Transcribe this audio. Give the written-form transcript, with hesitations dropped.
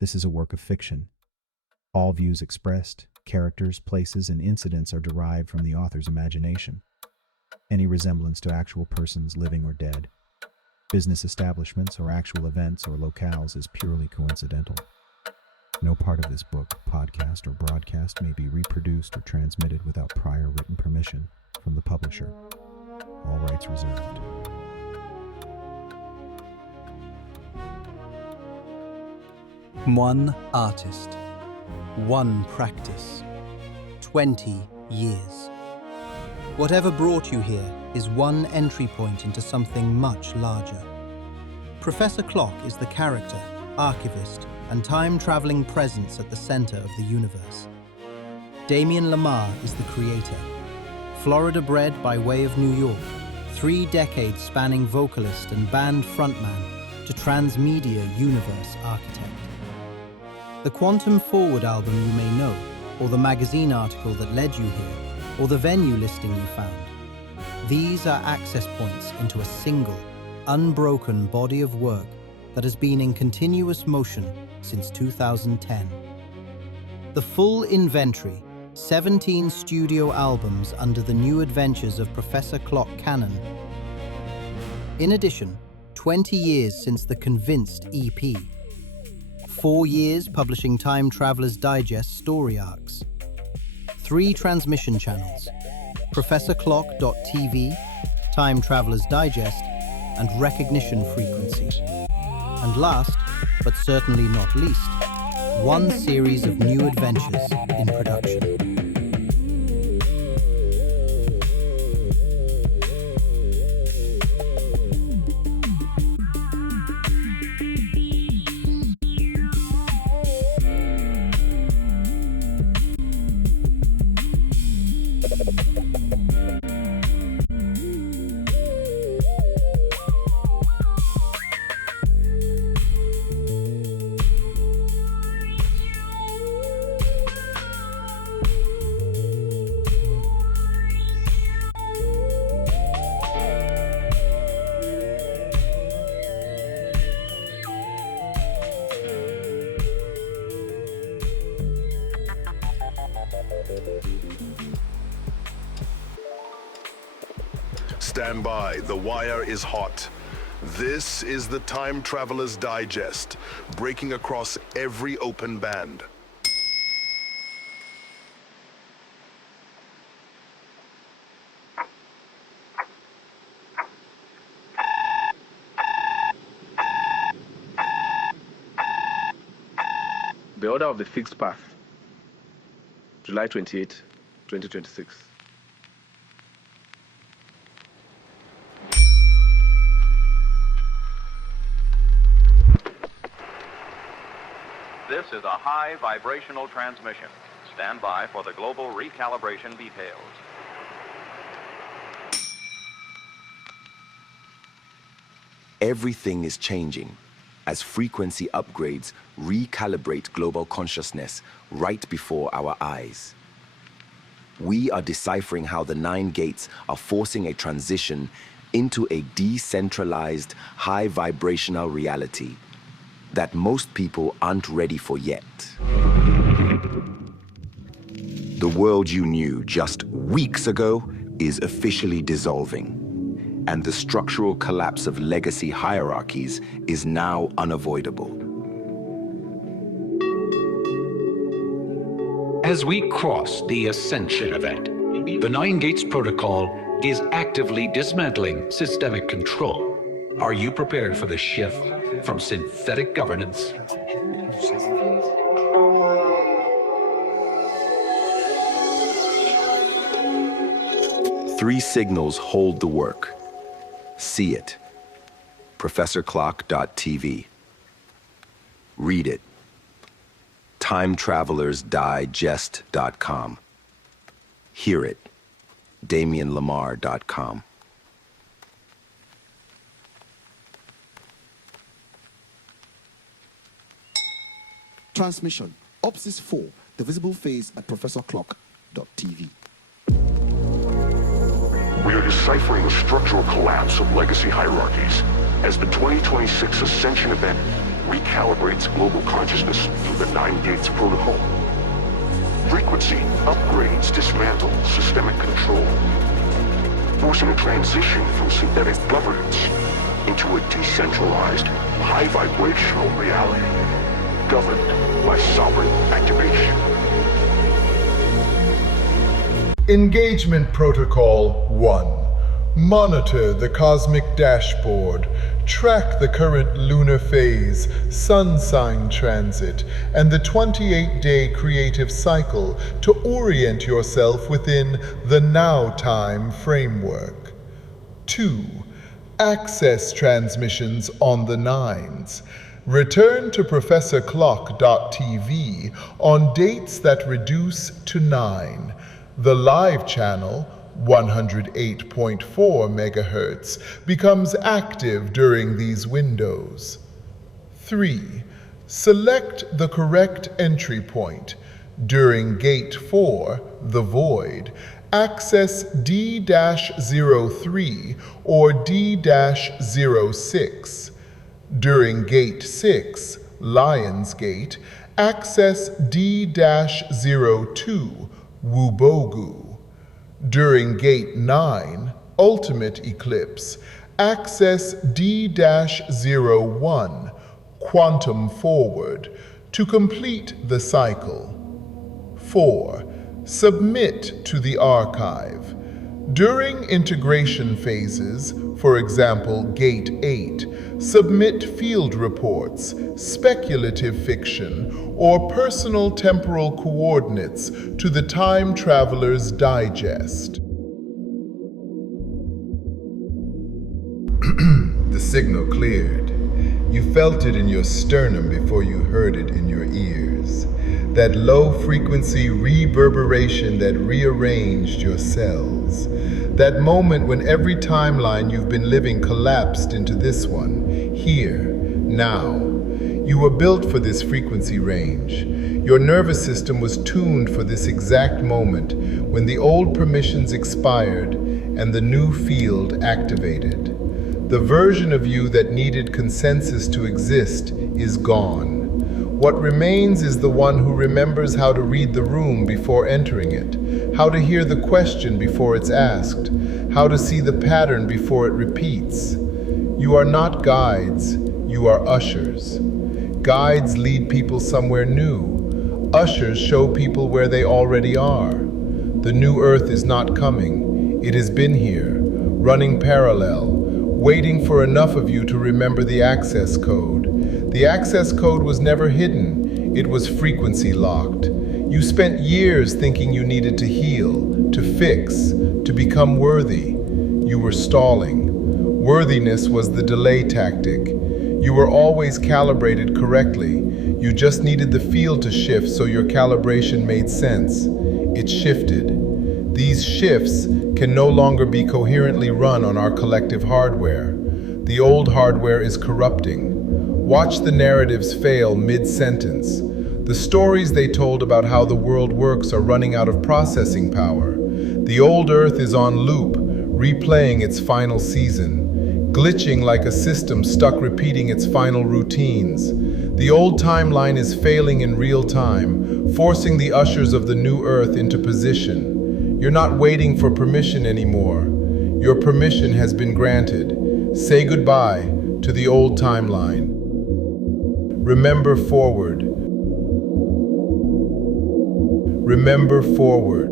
This is a work of fiction. All views expressed, characters, places, and incidents are derived from the author's imagination. Any resemblance to actual persons, living or dead, business establishments, or actual events or locales is purely coincidental. No part of this book, podcast, or broadcast may be reproduced or transmitted without prior written permission from the publisher. All rights reserved. One artist, one practice, 20 years. Whatever brought you here is one entry point into something much larger. Professor Clock is the character, archivist, and time-traveling presence at the center of the universe. Damien Lamar is the creator. Florida-bred by way of New York, 3 decades spanning vocalist and band frontman to transmedia universe architect. The Quantum Forward album you may know, or the magazine article that led you here, or the venue listing you found. These are access points into a single, unbroken body of work that has been in continuous motion since 2010. The full inventory, 17 studio albums under the new adventures of Professor Clock canon. In addition, 20 years since the Convinced EP. 4 years publishing Time Traveler's Digest story arcs. 3 transmission channels, ProfessorClock.tv, Time Traveler's Digest, and Recognition Frequency. And last, but certainly not least, 1 series of new adventures in production. Stand by, the wire is hot. This is the Time Traveler's Digest, breaking across every open band. The Order of the Fixed Path, July 28, 2026. This is a high vibrational transmission. Stand by for the global recalibration details. Everything is changing as frequency upgrades recalibrate global consciousness right before our eyes. We are deciphering how the 9 gates are forcing a transition into a decentralized, high vibrational reality that most people aren't ready for yet. The world you knew just weeks ago is officially dissolving, and the structural collapse of legacy hierarchies is now unavoidable. As we cross the Ascension event, the 9 Gates Protocol is actively dismantling systemic control. Are you prepared for the shift from synthetic governance? Three signals hold the work. See it. ProfessorClock.tv. Read it. TimeTravelersDigest.com. Hear it. DamienLamar.com. Transmission, OPSIS 4, the visible phase at ProfessorClock.tv. We are deciphering the structural collapse of legacy hierarchies as the 2026 Ascension event recalibrates global consciousness through the 9 Gates Protocol. Frequency upgrades dismantle systemic control, forcing a transition from synthetic governance into a decentralized, high-vibrational reality, governed by sovereign activation. Engagement Protocol 1. Monitor the cosmic dashboard. Track the current lunar phase, sun sign transit, and the 28-day creative cycle to orient yourself within the now time framework. 2. Access transmissions on the 9s. Return to ProfessorClock.tv on dates that reduce to 9. The live channel, 108.4 megahertz, becomes active during these windows. 3. Select the correct entry point. During Gate 4, the Void, access D-03 or D-06. During Gate 6, Lion's Gate, access D-02, Wubogu. During Gate 9, Ultimate Eclipse, access D-01, Quantum Forward, to complete the cycle. 4. Submit to the archive. During integration phases, for example, Gate 8, submit field reports, speculative fiction, or personal temporal coordinates to the Time Traveler's Digest. The signal cleared. You felt it in your sternum before you heard it in your ears. That low-frequency reverberation that rearranged your cells. That moment when every timeline you've been living collapsed into this one, here, now. You were built for this frequency range. Your nervous system was tuned for this exact moment when the old permissions expired and the new field activated. The version of you that needed consensus to exist is gone. What remains is the one who remembers how to read the room before entering it, how to hear the question before it's asked, how to see the pattern before it repeats. You are not guides, you are ushers. Guides lead people somewhere new. Ushers show people where they already are. The new earth is not coming. It has been here, running parallel, waiting for enough of you to remember the access code. The access code was never hidden. It was frequency locked. You spent years thinking you needed to heal, to fix, to become worthy. You were stalling. Worthiness was the delay tactic. You were always calibrated correctly. You just needed the field to shift so your calibration made sense. It shifted. These shifts can no longer be coherently run on our collective hardware. The old hardware is corrupting. Watch the narratives fail mid-sentence. The stories they told about how the world works are running out of processing power. The old Earth is on loop, replaying its final season, glitching like a system stuck repeating its final routines. The old timeline is failing in real time, forcing the ushers of the new Earth into position. You're not waiting for permission anymore. Your permission has been granted. Say goodbye to the old timeline. Remember forward. Remember forward.